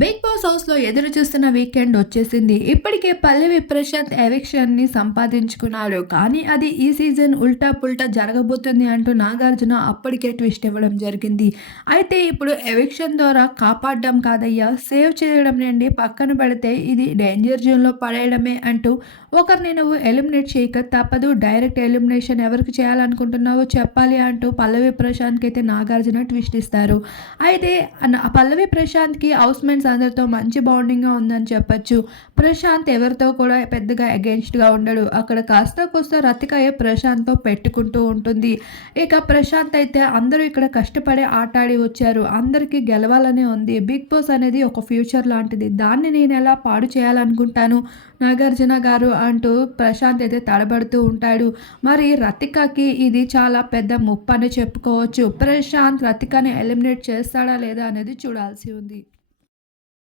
Big boss హౌస్లో ఎదురు చూస్తున్న వీకెండ్ వచ్చేసింది. ఇప్పటికే పల్లవి ప్రశాంత్ ఎవిక్షన్ని సంపాదించుకున్నాడు. కానీ అది ఈ సీజన్ ఉల్టా పుల్టా జరగబోతుంది అంటూ నాగార్జున అప్పటికే ట్విస్ట్ ఇవ్వడం జరిగింది. అయితే ఇప్పుడు ఎవిక్షన్ ద్వారా కాపాడడం కాదయ్యా. సేవ్ చేయడం నుండి పక్కన పెడితే ఇది డేంజర్ జోన్లో పడేయడమే అంటూ ఒకరిని నువ్వు ఎలిమినేట్ చేయక తప్పదు. డైరెక్ట్ ఎలిమినేషన్ ఎవరికి చేయాలనుకుంటున్నావో చెప్పాలి అంటూ పల్లవి ప్రశాంత్కి అయితే నాగార్జున ట్విస్ట్ ఇస్తారు. అయితే పల్లవి ప్రశాంత్కి హౌస్ ఫ్రెండ్స్ అందరితో మంచి బాండింగ్గా ఉందని చెప్పొచ్చు. ప్రశాంత్ ఎవరితో కూడా పెద్దగా అగెన్స్ట్గా ఉండడు. అక్కడ కాస్త కోస్త రతికాయ ప్రశాంత్తో పెట్టుకుంటూ ఉంటుంది. ఇక ప్రశాంత్ అయితే అందరూ ఇక్కడ కష్టపడి ఆటాడి వచ్చారు. అందరికీ గెలవాలనే ఉంది. బిగ్ బాస్ అనేది ఒక ఫ్యూచర్ లాంటిది. దాన్ని నేను ఎలా పాడు చేయాలనుకుంటాను? నాగార్జున గారు అంటూ ప్రశాంత్ అయితే తడబడుతూ ఉంటాడు. మరి రతికకి ఇది చాలా పెద్ద ముప్పు అని చెప్పుకోవచ్చు. ప్రశాంత్ రతికని ఎలిమినేట్ చేస్తాడా లేదా అనేది చూడాల్సి ఉంది.